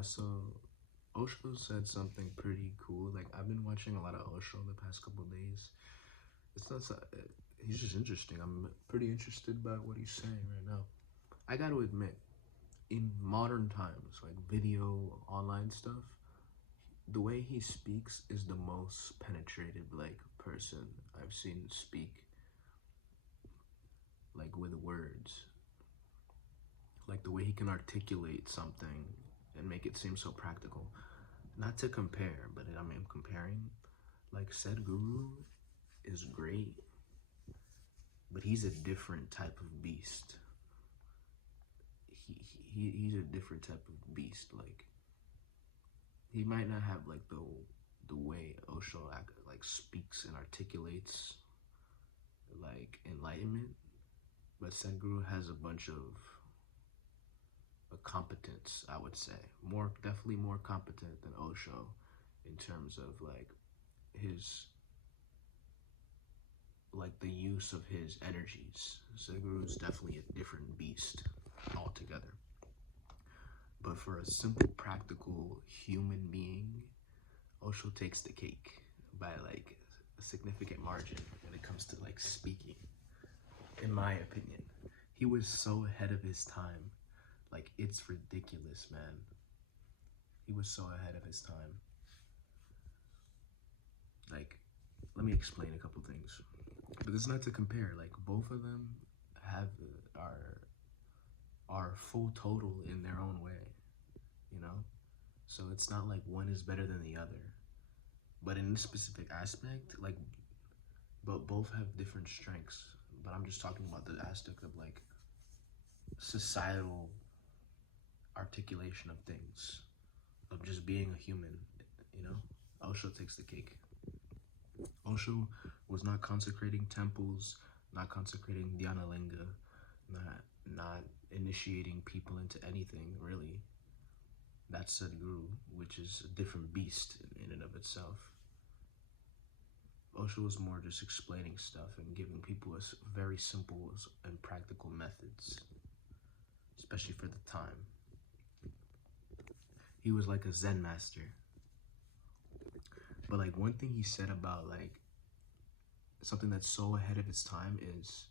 Yeah, so Osho said something pretty cool. Like, I've been watching a lot of Osho the past couple of days. It's not so, he's just interesting. I'm pretty interested by what he's saying right now. I got to admit, in modern times, like video, online stuff, the way he speaks is the most penetrated like person I've seen speak, like with words. Like the way he can articulate something and make it seem so practical. Not to compare, but I mean, I'm comparing. Like Sadhguru is great, but he's a different type of beast. He's a different type of beast. Like, he might not have like the way Osho like speaks and articulates like enlightenment, but Sadhguru has a bunch of a competence, I would say. Definitely more competent than Osho in terms of like his, like the use of his energies. Sadhguru is definitely a different beast altogether. But for a simple, practical human being, Osho takes the cake by like a significant margin when it comes to like speaking, in my opinion. He was so ahead of his time. Like, it's ridiculous, man. He was so ahead of his time. Like, let me explain a couple things. But it's not to compare. Like, both of them have are full total in their own way, you know? So it's not like one is better than the other. But in this specific aspect, like, but both have different strengths. But I'm just talking about the aspect of like societal articulation of things, of just being a human, you know? Osho takes the cake. Osho was not consecrating temples, not consecrating dhyana linga, not initiating people into anything, really. That's Sadhguru, which is a different beast in and of itself. Osho was more just explaining stuff and giving people very simple and practical methods, especially for the time. He was like a Zen master. But like one thing he said about like something that's so ahead of its time is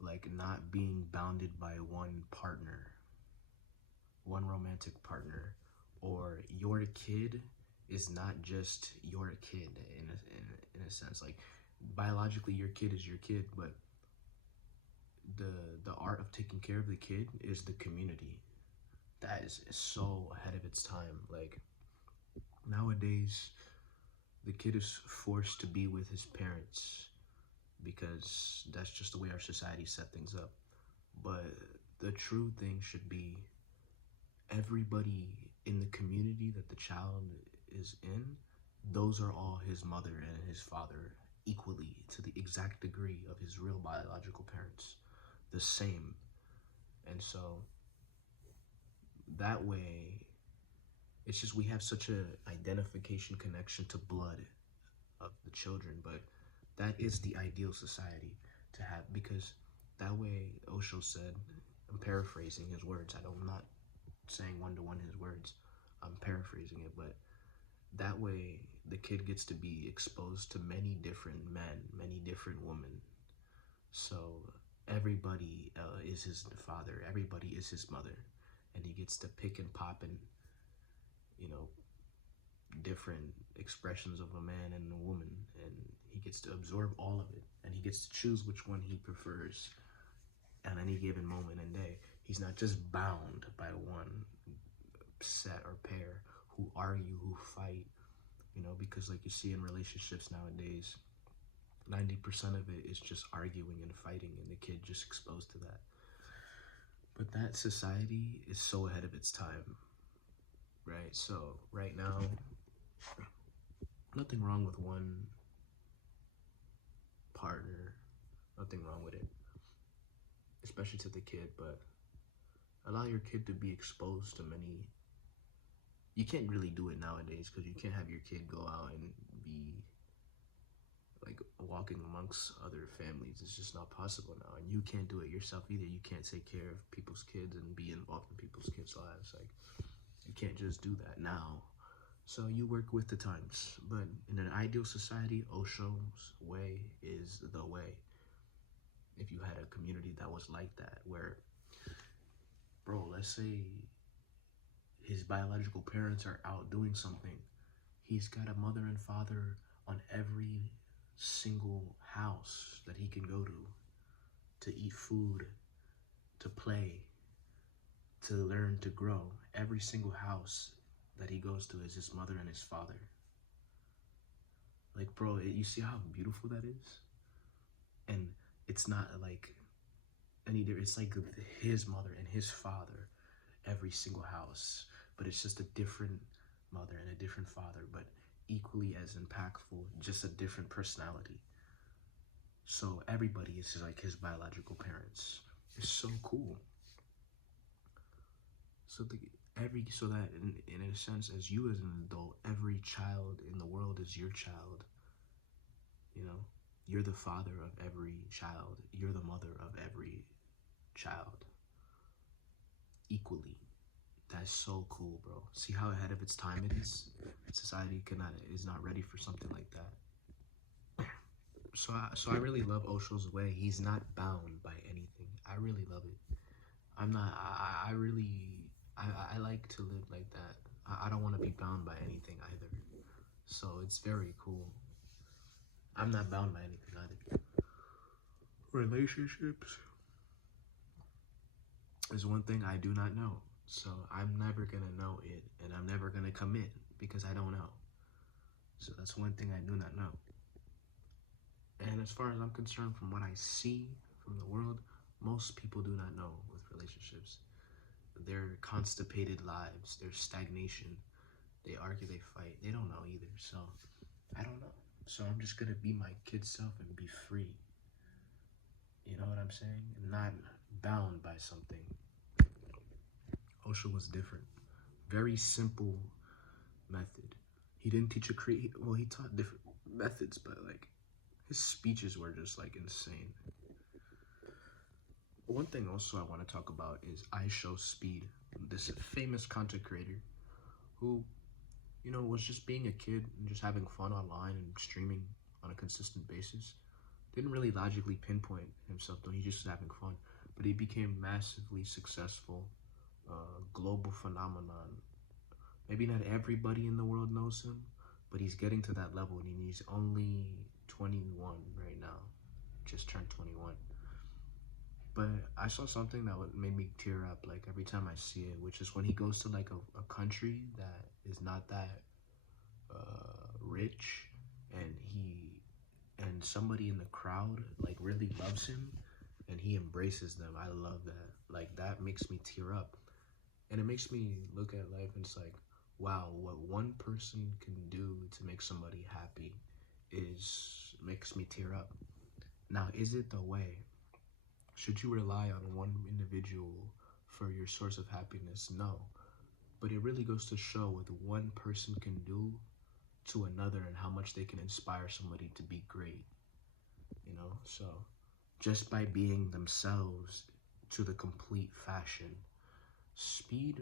like not being bounded by one partner, one romantic partner, or your kid is not just your kid in a sense. Like, biologically your kid is your kid, but the art of taking care of the kid is the community. That is so ahead of its time. Like, nowadays the kid is forced to be with his parents because that's just the way our society set things up. But the true thing should be everybody in the community that the child is in, those are all his mother and his father equally, to the exact degree of his real biological parents, the same. And so that way, it's just we have such a identification connection to blood of the children, but that is the ideal society to have, because that way, Osho said, I'm paraphrasing his words, I'm not saying one-to-one his words, I'm paraphrasing it, but that way the kid gets to be exposed to many different men, many different women. So everybody is his father, everybody is his mother, and he gets to pick and pop and, you know, different expressions of a man and a woman, and he gets to absorb all of it, and he gets to choose which one he prefers at any given moment and day. He's not just bound by one set or pair who argue, who fight, you know, because like you see in relationships nowadays, 90% of it is just arguing and fighting, and the kid just exposed to that. But that society is so ahead of its time, right? So right now, nothing wrong with one partner, nothing wrong with it, especially to the kid, but allow your kid to be exposed to many. You can't really do it nowadays because you can't have your kid go out and be like walking amongst other families. It's just not possible now, and you can't do it yourself either. You can't take care of people's kids and be involved in people's kids' lives. Like, you can't just do that now. So you work with the times. But in an ideal society, Osho's way is the way. If you had a community that was like that, where, bro, let's say his biological parents are out doing something, he's got a mother and father on every single house that he can go to eat food, to play, to learn, to grow. Every single house that he goes to is his mother and his father. Like, bro, you see how beautiful that is? And it's not like it's like his mother and his father, every single house, but it's just a different mother and a different father, but equally as impactful, just a different personality. So everybody is like his biological parents. It's so cool. So that in a sense, as you as an adult, every child in the world is your child. You know, you're the father of every child. You're the mother of every child. Equally. That's so cool, bro. See how ahead of its time it is? Society is not ready for something like that. So I really love Osho's way. He's not bound by anything. I really love it. I'm not. I like to live like that. I don't want to be bound by anything either. So it's very cool. I'm not bound by anything either. Relationships is one thing I do not know. So I'm never gonna know it, and I'm never gonna commit because I don't know. So that's one thing I do not know. And as far as I'm concerned, from what I see from the world, most people do not know with relationships. Their constipated lives, their stagnation, they argue, they fight, they don't know either. So I don't know. So I'm just gonna be my kid self and be free. You know what I'm saying? Not bound by something. Osho was different. Very simple method. He didn't teach he taught different methods, but like his speeches were just like insane. One thing also I want to talk about is Osho Speed, this famous content creator who, was just being a kid and just having fun online and streaming on a consistent basis. Didn't really logically pinpoint himself though, he just was having fun. But he became massively successful, global phenomenon. Maybe not everybody in the world knows him, but he's getting to that level, and he's only 21 right now, just turned 21. But I saw something that made me tear up like every time I see it, which is when he goes to like a country that is not that rich, and somebody in the crowd like really loves him and he embraces them. I love that. Like that makes me tear up, and it makes me look at life and it's like, wow, what one person can do to make somebody happy makes me tear up. Now, is it the way? Should you rely on one individual for your source of happiness? No. But it really goes to show what one person can do to another and how much they can inspire somebody to be great. So just by being themselves to the complete fashion. Speed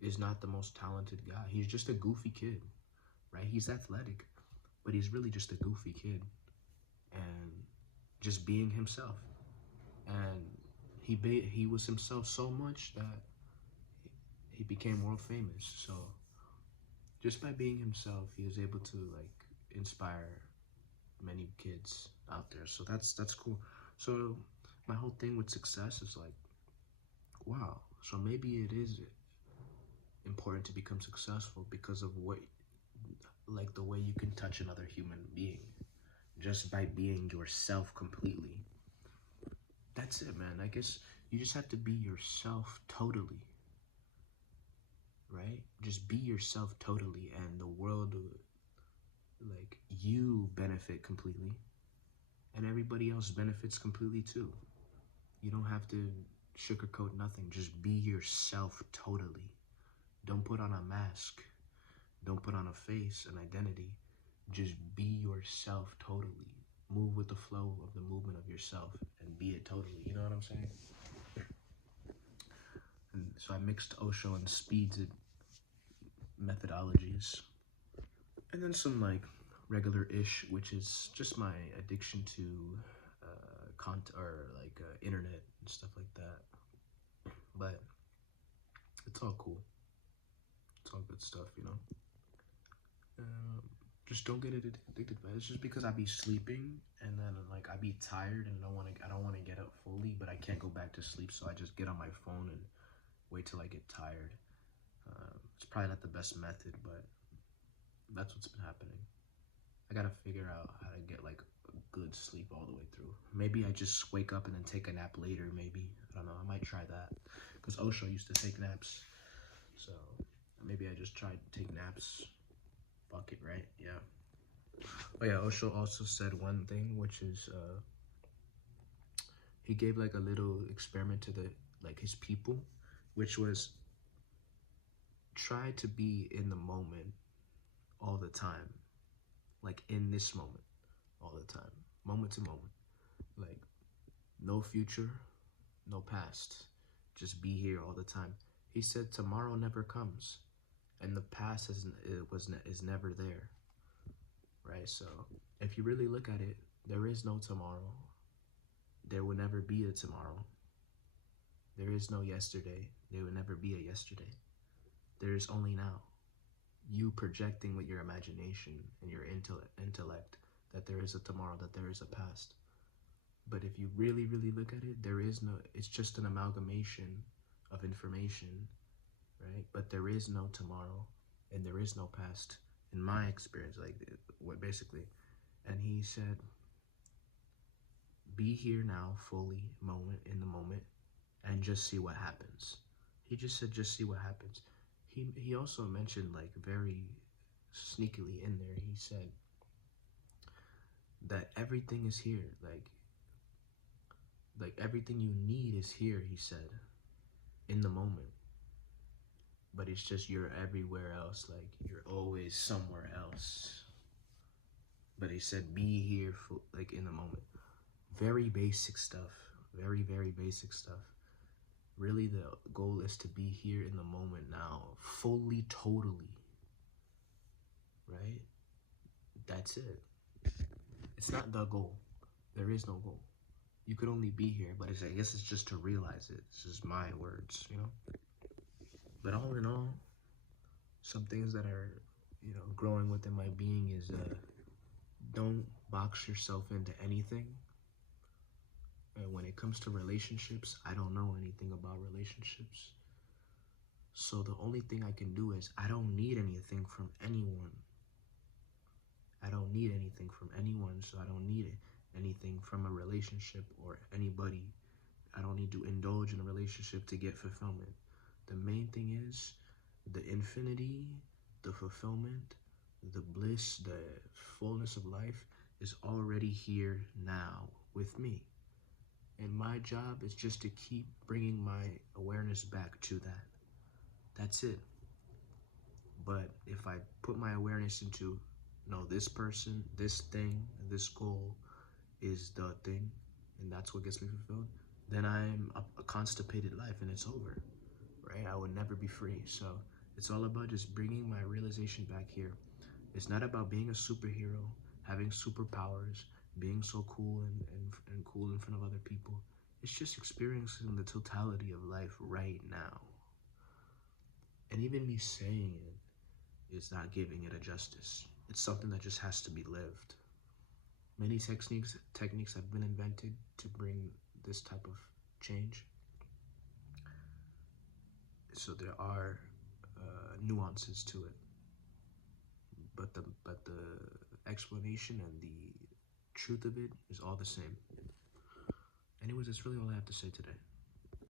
is not the most talented guy. He's just a goofy kid, right? He's athletic, but he's really just a goofy kid and just being himself. And he was himself so much that he became world famous. So just by being himself, he was able to like inspire many kids out there. So that's cool. So my whole thing with success is like, wow, so maybe it is important to become successful because of the way you can touch another human being just by being yourself completely. That's it, man. I guess you just have to be yourself totally, right? Just be yourself totally, and the world, like, you benefit completely, and everybody else benefits completely too. You don't have to sugarcoat nothing. Just be yourself totally. Don't put on a mask. Don't put on a face, an identity. Just be yourself totally. Move with the flow of the movement of yourself and be it totally. You know what I'm saying? And so I mixed Osho and Speed's methodologies. And then some like regular-ish, which is just my addiction to internet and stuff like that. But it's all cool. It's all good stuff, you know. Just don't get addicted to it. It's just because I be sleeping and then like I be tired and I don't want to get up fully, but I can't go back to sleep, so I just get on my phone and wait till I get tired. It's probably not the best method, but that's what's been happening. I gotta figure out how to get like a good sleep all the way through. Maybe I just wake up and then take a nap later. Maybe, I don't know. I might try that because Osho used to take naps, so maybe I just try to take naps. Fuck it, right? Yeah. Oh yeah, Osho also said one thing, which is he gave like a little experiment to his people, which was try to be in the moment all the time, like in this moment all the time, moment to moment, like no future, no past, just be here all the time. He said tomorrow never comes, and the past is never there, right? So if you really look at it, there is no tomorrow. There will never be a tomorrow. There is no yesterday. There will never be a yesterday. There is only now. You projecting with your imagination and your intellect that there is a tomorrow, that there is a past. But if you really, really look at it, there is no, it's just an amalgamation of information, right? But there is no tomorrow and there is no past, in my experience, like what basically. And he said, be here now, fully, moment in the moment, and just see what happens. He just said, just see what happens. He also mentioned, like, very sneakily in there, he said that everything is here, like everything you need is here, he said, in the moment. But it's just you're everywhere else, like you're always somewhere else. But he said, be here, like in the moment. Very basic stuff, very, very basic stuff. Really, the goal is to be here in the moment now, fully, totally, right? That's it. It's not the goal. There is no goal. You could only be here, but I guess it's just to realize it. It's just my words, you know? But all in all, some things that are, growing within my being is don't box yourself into anything. And when it comes to relationships, I don't know anything about relationships. So the only thing I can do is I don't need anything from anyone. I don't need anything from anyone, so I don't need anything from a relationship or anybody. I don't need to indulge in a relationship to get fulfillment. The main thing is the infinity, the fulfillment, the bliss, the fullness of life is already here now with me. And my job is just to keep bringing my awareness back to that. That's it. But if I put my awareness into, no, this person, this thing, this goal is the thing, and that's what gets me fulfilled, then I'm a constipated life and it's over, right? I would never be free. So it's all about just bringing my realization back here. It's not about being a superhero, having superpowers, being so cool and cool in front of other people. It's just experiencing the totality of life right now. And even me saying it is not giving it a justice. It's something that just has to be lived. Many techniques have been invented to bring this type of change. So there are nuances to it. But the explanation and the truth of it is all the same. Anyways, that's really all I have to say today.